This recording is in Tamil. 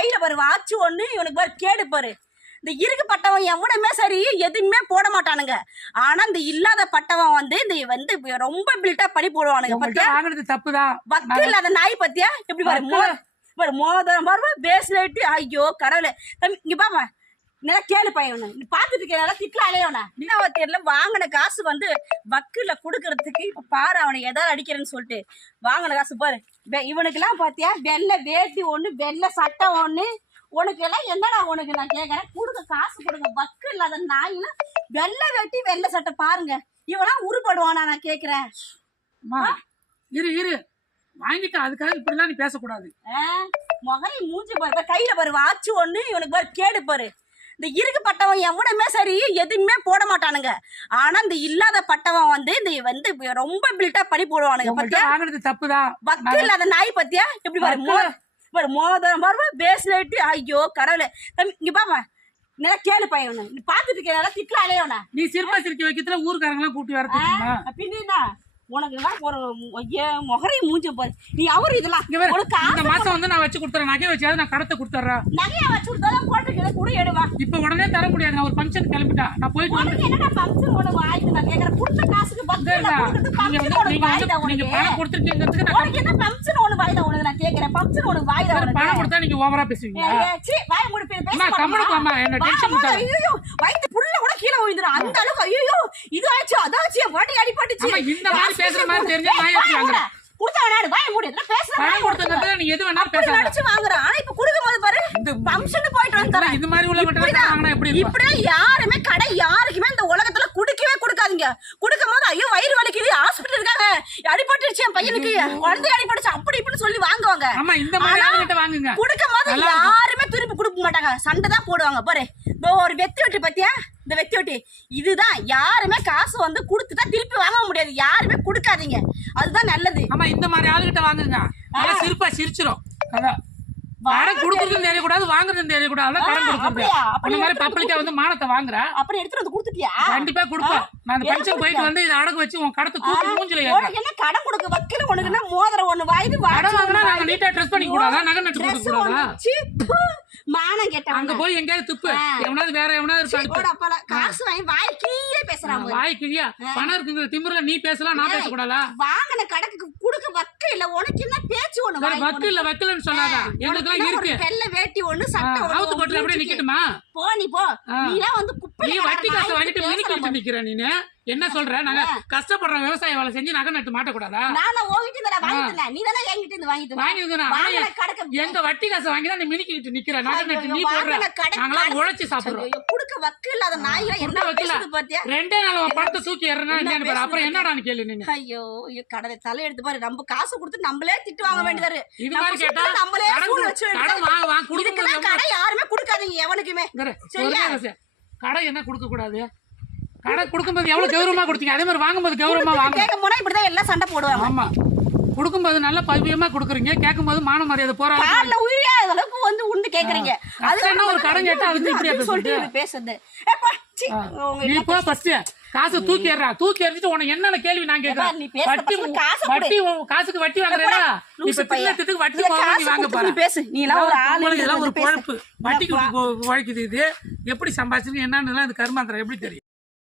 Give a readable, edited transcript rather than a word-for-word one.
கையில பாரு வாட்ச் ஒண்ணு, இவனுக்கு பாரு கேடு பாரு. இந்த இருக்கு பட்டவன் எவனுமே சரி எதுவுமே போட மாட்டானுங்க. ஆனா இந்த இல்லாத பட்டவன் வந்து இந்த வந்து ரொம்ப பில்டப் பண்ணி போடுவானுங்க. உங்கள்ட்ட வாங்குறது தப்புதான். வக்கு இல்லாத நாய் பத்தியா எப்படி பாரு, பாரு மோதிரம் பாரு, பேஸ்லெட். ஐயோ கடவுளே, இங்க பாப்பா நல்லா கேளு பையன், நீ பாத்துட்டு இருக்கா திட்ல அலையவன தெரியல. வாங்கின காசு வந்து வக்குல குடுக்கறதுக்கு இப்ப பாரு அவனை எதாவது அடிக்கிறேன்னு சொல்லிட்டு வாங்கின காசு பாரு. இவனுக்கு எல்லாம் பாத்தியா வெள்ளை வேட்டி ஒண்ணு, வெள்ளை சட்டை ஒண்ணு. உனக்கு எல்லாம் என்னடா உனக்கு நான் கேக்குறேன், கொடுக்க காசு கொடுங்க. வக்கு இல்லாத நாயினா வெள்ளை வேட்டி வெள்ளை சட்டை பாருங்க. இவெல்லாம் உருப்படுவானா நான் கேக்குறேன். இரு இரு வாங்கிட்டு அதுக்காக இப்படிலாம் நீ பேசக்கூடாது. மகனை மூஞ்சி பாரு, கையில பாரு வாட்ச் ஒண்ணு, இவனுக்கு பாரு கேடு பாரு. இந்த இருக்கு பட்டவன் எவனுமே சரி எதுவுமே போட மாட்டானுங்க. ஆனா இந்த இல்லாத பட்டவன் வந்து இந்த வந்து ரொம்ப பில்டப் பண்ணி போடுவானுங்க. உங்கள்ட்ட வாங்குறது தப்புதான். வக்கு இல்லாத நாய் பத்தியா எப்படி பாரு, பாரு மோதிரம் பாரு, பேஸ்லெட். ஐயோ கடவுளே, இங்க பாப்பா நல்லா கேளு பையன், நீ பாத்துட்டு இருக்கா திட்ல அலையவன நீ சிரிப்பா சிரிக்க வைக்கிறதுல ஊருக்காரங்க எல்லாம் கூட்டி வரதுமா பின்னா உனக்கு எல்லாம் ஒரு முகரை மூஞ்ச பாரு. நீ அவரு இதெல்லாம் இந்த மாசம் வந்து நான் வச்சு கொடுத்துறேன். நகை வச்சாவது நான் கடத்தை கொடுத்துறேன். நகையா வச்சு கொடுத்தாதான் போட்டு கூட எடுவா. இப்ப உடனே தர முடியாது. நான் ஒரு ஃபங்க்ஷன் கிளம்பிட்டேன். நான் போயிட்டு வந்து என்னடா ஃபங்க்ஷன் உனக்கு ஆயிட்டு நான் கேக்குறேன். கொடுத்த காசுக்கு நீங்க பணம் கொடுத்துருக்கீங்கிறதுக்கு நான் என்ன ஃபங்க்ஷன் உனக்கு வாய்தா உனக்கு நான் கேக்குறேன். ஃபங்க்ஷன் உனக்கு வாய்தா உனக்கு பணம் கொடுத்தா நீங்க ஓவரா பேசுவீங்க. சீ வாய் மூடி பேச கம்முனுக்குமா என்ன டென்ஷன் பண்ணாத. ஐயோ வயித்து புள்ள கூட கீழ விழுந்துரும் அந்த அளவுக்கு. ஐயோ இது ஆச்சு அதாச்சு என் பாட்டி அடிபட்டுச்சு. இந்த மாதிரி பேசுற மாதிரி தெரிஞ்சா நான் ஏத்தி வாங்குறேன். குடுத்தா வேணாடு வாய் மூடி என்ன பேசுற. பணம் கொடுத்ததுல நீ எது வேணாலும் பேசலாம். அடிச்சு வாங்குறான். ஆனா இப்ப குடுக்கும்போது பாரு ஃபங்க்ஷன் போயிட்டு வந்தறேன். இது மாதிரி உள்ள மட்டும் வாங்குனா எப்படி இருக்கும்? இப்படி யாருமே கடை யாருக்குமே இந்த உலகத்துல குடிக்கவே கொடுக்காதீங்க. குடுக்கும்போது ஐயோ வயிறு வலிக்குது ஹாஸ்பிடல் இருக்காங்க அடிபட்டுருச்சு என் பையனுக்கு குழந்தை அடிபட்டுச்சு அப்படி இப்படி சொல்லி வாங்குவாங்க. ஆமா இந்த மாதிரி ஆளுகிட்ட வாங்குங்க. குடுக்கும்போது யாருமே திருப்பி கொடுக்க மாட்டாங்க. சண்டை தான் போடுவாங்க பாரு. ஒரு வெத்தி வெட்டி பத்தியா இந்த வெத்தி வெட்டி இதுதான். யாருமே காசு வந்து கொடுத்துட்டா திருப்பி வாங்க முடியாது. யாருமே கொடுக்காதீங்க, அதுதான் நல்லது. ஆமா இந்த மாதிரி ஆளுகிட்ட வாங்குங்க. நல்லா சிரிப்பா சிரிச்சிரும். அதான் கடன் கொடுக்குறதும் தெரியக்கூடாது, வாங்குறதும் தெரியக்கூடாது. கடன் கொடுக்குறது அந்த மாதிரி பப்ளிக்கா வந்து மானத்தை வாங்குற. அப்புறம் எடுத்துட்டு வந்து கொடுத்துட்டியா? கண்டிப்பா கொடுப்பேன். நான் அந்த பஞ்சம் போயிட்டு வந்து இதை அடகு வச்சு உன் கடத்தை தூக்கி மூஞ்சில ஏறுறேன். என்ன கடன் கொடுக்க வைக்கல உனக்கு என்ன மோதிரம் ஒண்ணு வாய்து கடன் வாங்கினா நாங்க நீட்டா ட்ரெஸ் பண்ணி கூடாதா, நகை நட்டு கொடுக்க கூடாதா? மானம் கேட்ட அங்க போய் எங்கேயாவது துப்பு. எவனாவது வேற எவனாவது இருப்பாங்க. காசு வாங்கி வாய் கீழே பேசுறாங்க. வாய் கிழியா பணம் இருக்குங்கிற திமிர்ல நீ பேசலாம், நான் பேசக்கூடாதா? வாங்கின கடைக்கு குடுக்க வக்க இல்ல உனக்கு என்ன பேச்சு ஒண்ணு வக்கு இல்ல வைக்கலன்னு சொல்லாத. எங்களுக்குலாம் இருக்கு. வெள்ளை வேட்டி ஒண்ணு சட்டை ஒண்ணு அவுத்து போட்டு அப்படியே நிக்கட்டுமா? போ நீ போ. நீலாம் வந்து குப்பை நீ வட்டி காசு வாங்கிட்டு மினிக்கிட்டு நிக்கிற. நீ என்ன சொல்ற? நாங்க கஷ்டப்படுற விவசாய வேலை செஞ்சு நகை நட்டு மாட்டக்கூடாதா? நான் உங்ககிட்ட இருந்து வாங்கிட்டேன், நீ தானே என்கிட்ட இருந்து வாங்கிட்டு எங்க வட்டி காசு வாங்கி தான் நீ மினிக்கிட்டு நிக்கிற. நகை நட்டு நீ போடுற, நாங்களாம் உழைச்சி சாப்பிடுறோம். குடுக்க வக்கு இல்லாத நாய்கள என்ன பேசுது பாத்தியா? ரெண்டே நாள் உன் பணத்தை தூக்கி ஏறனா என்னன்னு பாரு. அப்புறம் என்னடான்னு கேளு நீ. ஐயோ கடலை தலை எடுத்து பாரு. நம்ம காசு கொடுத்து நம்மளே திட்டு வாங்க வேண்டியதாரு. இது மாதிரி கேட்டா நம்மளே சூழ வச்சு கடன் வாங்க குடுக்க கடை யாருமே கொடுக்காதீங்க எவனுக்குமே. சரியா? கடை என்ன கொடுக்க கூடாது? கடை கொடுக்கும்போது எவ்வளவு கௌரவமா கொடுத்தீங்க, அதே மாதிரி வாங்கும்போது கௌரவமா வாங்க. கேட்கும் போனா இப்படிதான் எல்லாம் சண்டை போடுவாங்க. ஆமா கொடுக்கும்போது நல்லா பவியமா கொடுக்குறீங்க, கேட்கும்போது மான மரியாதை போறாங்க. கால்ல உயிரியா அளவுக்கு வந்து உண்டு கேக்குறீங்க. அது என்ன ஒரு கடன் கேட்டா அதுக்கு இப்படியே பேசுறது. நீ போ ஃபர்ஸ்ட் காசு தூக்கி ஏறா. தூக்கி எறிஞ்சிட்டு உனக்கு என்னென்ன கேள்வி நான் கேட்கறேன். வட்டி காசுக்கு வட்டி வாங்குறேன்னா இப்ப திட்டத்துக்கு வட்டி போவாங்க வாங்க பாரு. பேசு நீ எல்லாம் ஒரு ஆளு. இதெல்லாம் ஒரு பொழப்பு. வட்டிக்கு உழைக்குது. இது எப்படி சம்பாதிச்சிருக்கு என்னன்னு இது கர்மாந்திரம் எப்படி தெரியும்?